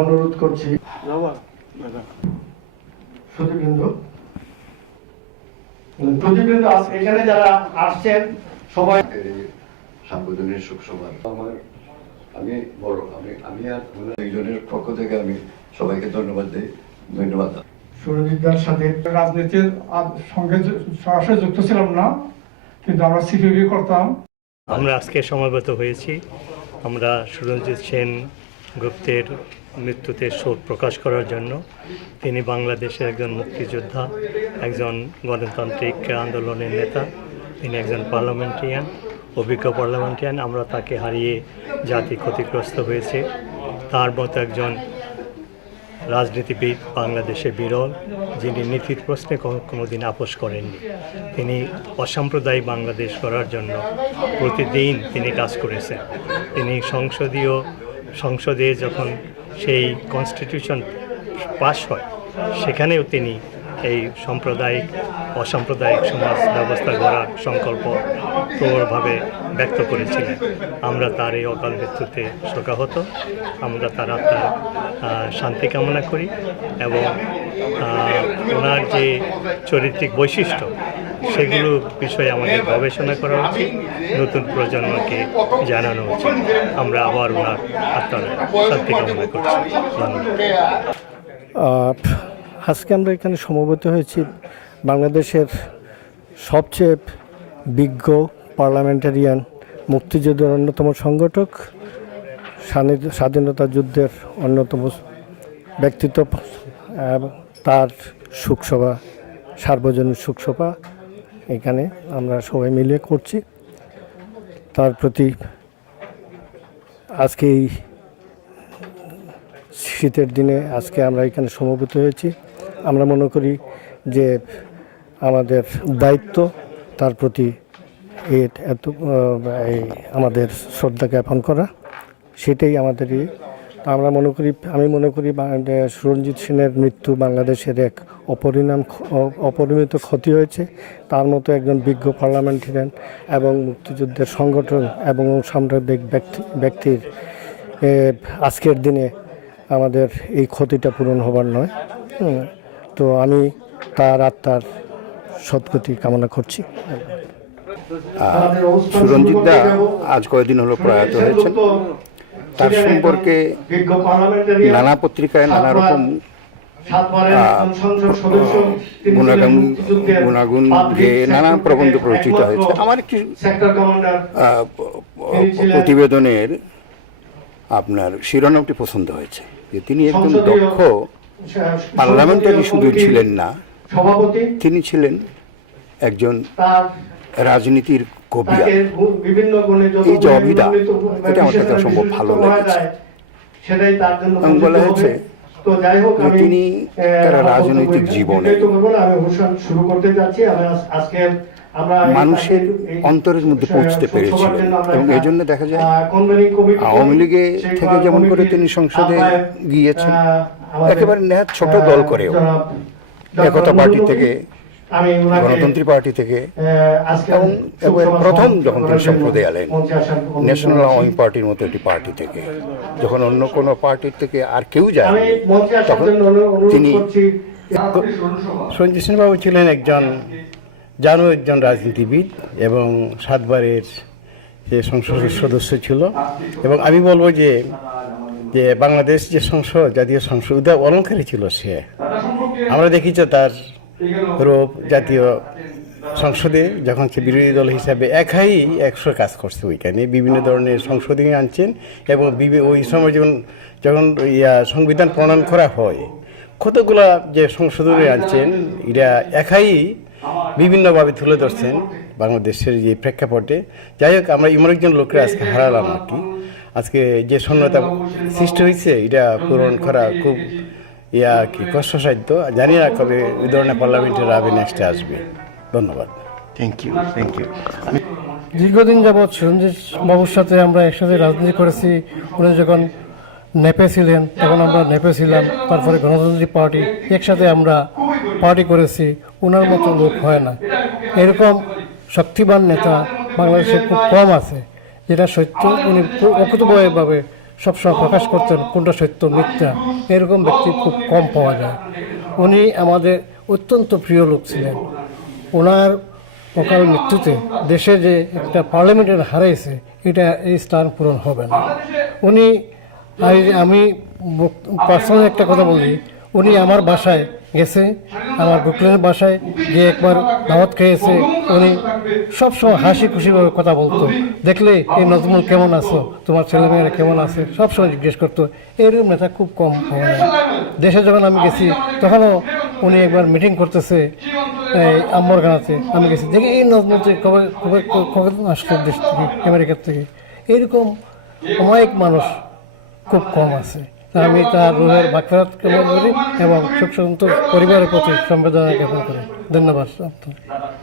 অনুরোধ করছি সুধীবৃন্দ এখানে যারা আসছেন সবাই সাংবিধানিক সুখসভা আমি আর একজনের পক্ষ থেকে আমি সবাইকে ধন্যবাদ দিই। ধন্যবাদ। সুরজিৎদার সাথে রাজনীতির সঙ্গে সরাসরি যুক্ত ছিলাম না, কিন্তু আমরা সিপিবি করতাম। আমরা আজকে সমবেত হয়েছি। আমরা সুরঞ্জিত সেন গুপ্তের মৃত্যুতে শোক প্রকাশ করার জন্য। তিনি বাংলাদেশের একজন মুক্তিযোদ্ধা, একজন গণতান্ত্রিক আন্দোলনের নেতা, তিনি একজন পার্লামেন্টারিয়ান, অভিজ্ঞ পার্লামেন্টারিয়ান। আমরা তাকে হারিয়ে জাতি ক্ষতিগ্রস্ত হয়েছে। তার মতো একজন রাজনীতিবিদ বাংলাদেশে বিরল, যিনি নীতির প্রশ্নে কোনোদিন আপোষ করেননি। তিনি অসাম্প্রদায়িক বাংলাদেশ করার জন্য প্রতিদিন তিনি কাজ করেছেন। তিনি সংসদে যখন সেই কনস্টিটিউশন পাস হয়, সেখানেও তিনি এই অসাম্প্রদায়িক সমাজ ব্যবস্থা গড়ার সংকল্প প্রবলভাবে ব্যক্ত করেছিলেন। আমরা তার এই অকাল মৃত্যুতে শোকাহত। আমরা তার আত্মার শান্তি কামনা করি এবং ওনার যে চারিত্রিক বৈশিষ্ট্য, সেগুলো বিষয়ে আমাদের গবেষণা করা উচিত, নতুন প্রজন্মকে জানানো উচিত। আমরা আবার ওনার আত্মার শান্তি কামনা করছি। ধন্যবাদ। আজকে আমরা এখানে সমবেত হয়েছি বাংলাদেশের সবচেয়ে বিজ্ঞ পার্লামেন্টারিয়ান, মুক্তিযুদ্ধের অন্যতম সংগঠক, স্বাধীনতা যুদ্ধের অন্যতম ব্যক্তিত্ব, তার শোকসভা, সার্বজনীন শোকসভা এখানে আমরা সবাই মিলে করছি। তার প্রতি আজকে এই শীতের দিনে আজকে আমরা এখানে সমবেত হয়েছি। আমরা মনে করি যে আমাদের দায়িত্ব তার প্রতি আমাদের শ্রদ্ধা জ্ঞাপন করা, সেটাই আমাদের আমি মনে করি সুরঞ্জিত সেনের মৃত্যু বাংলাদেশের এক অপরিমিত ক্ষতি হয়েছে। তার মতো একজন বিজ্ঞ পার্লামেন্টারিয়ান এবং মুক্তিযুদ্ধের সংগঠন এবং সাম্প্রদায়িক ব্যক্তির আজকের দিনে আমাদের এই ক্ষতিটা পূরণ হবার নয়। তো আমি তার আত্মার সদ্গতি কামনা করছি। সুরঞ্জিত দা আজ কয়েকদিন হলো প্রয়াত হয়েছেন। তার সম্পর্কে নানা পত্রিকায় নানা রকম গুণাগুণ গেয়ে নানা প্রবন্ধ প্ররচিত হয়েছে। আমার একটি প্রতিবেদনের আপনার শিরোনামটি পছন্দ হয়েছে, যে তিনি একজন দক্ষ পার্লামেন্টারি শুধু ছিলেন না, তিনি ছিলেন একজন রাজনীতির কবি। এই যে অভিধা, এটা আমার কাছে সম্ভব ভালো লেগেছে। এবং বলা হয়েছে তিনি তারা রাজনৈতিক জীবনে মানুষের অন্তরের মধ্যে পৌঁছতে পেরেছিলেন। এবং এই জন্য দেখা যায় আওয়ামী লীগে থেকে যেমন করে তিনি সংসদে গিয়েছেন, একেবারে নেহাত ছোট দল করেও, একতা পার্টি থেকে, গণতন্ত্রী পার্টি থেকে, এবং প্রথম যখন তিনি সংসদে এলেন ন্যাশনাল আওয়ামী পার্টির মতো একটি পার্টি থেকে, যখন অন্য কোনো পার্টির থেকে আর কেউ যায়, তখন তিনি সঞ্জয় সেনবাবু ছিলেন একজন রাজনীতিবিদ এবং 7 বারের যে সংসদের সদস্য ছিল। এবং আমি বলবো যে বাংলাদেশ যে সংসদ, জাতীয় সংসদ, অলঙ্কারী ছিল সে। আমরা দেখি যে তার রূপ জাতীয় সংসদে যখন সে বিরোধী দল হিসাবে একাই 100 কাজ করছে, ওইখানে বিভিন্ন ধরনের সংশোধনী আনছেন। এবং ওই সময় যখন সংবিধান প্রণয়ন করা হয়, কতগুলা যে সংশোধনী আনছেন, এরা একাই বিভিন্নভাবে তুলে ধরছেন বাংলাদেশের যে প্রেক্ষাপটে। যাই হোক, আমরা এমন একজন লোকরা আজকে হারালাম আর কি। আজকে যে শূন্যতা সৃষ্টি হয়েছে, এটা পূরণ করা খুব আর কি কষ্টসাধ্য। জানি না কবে এই ধরনের পার্লামেন্টের আবে নেক্সটে আসবে। ধন্যবাদ। Thank you. দীর্ঘদিন যাবৎ সুরঞ্জিত বাবুর সাথে আমরা একসাথে রাজনীতি করেছি। উনি যখন নেপে ছিলেন তখন আমরা নেপে ছিলাম, তারপরে গণতান্ত্রিক পার্টি, একসাথে আমরা পার্টি করেছি। ওনার মতো লোক হয় না, এরকম শক্তিবান নেতা বাংলাদেশে খুব কম আছে, যেটা সত্য। উনি অকুতভাবে সবসময় প্রকাশ করতেন কোনটা সত্য মিথ্যা, এরকম ব্যক্তি খুব কম পাওয়া যায়। উনি আমাদের অত্যন্ত প্রিয় লোক ছিলেন। ওনার অকাল মৃত্যুতে দেশে যে একটা পার্লামেন্টের হারাইছে, এটা এই স্থান পূরণ হবে না। উনি আমি পার্সোনাল একটা কথা বলি, উনি আমার বাসায় গেছে, আমার ব্রুকলিনের বাসায় গিয়ে একবার দাওয়াত খেয়েছে। উনি সবসময় হাসি খুশিভাবে কথা বলতো। দেখলে এই নজমুল কেমন আছো, তোমার ছেলেমেয়েরা কেমন আছে, সবসময় জিজ্ঞেস করতো। এরকম নেতা খুব কম পাওয়া যায়। দেশে যখন আমি গেছি তখনও উনি একবার মিটিং করতেছে এই আম্বরগাঁওতে, আমি গেছি দেখি এই নজমুল কবে কবে কবে আসতো দেশ থেকে, আমেরিকার থেকে। এইরকম অনেক মানুষ খুব কম আছে। আমি তার রুহের মাগফিরাত কামনা করি এবং শোক সন্তপ্ত পরিবারের প্রতি সমবেদনা জ্ঞাপন করি। ধন্যবাদ।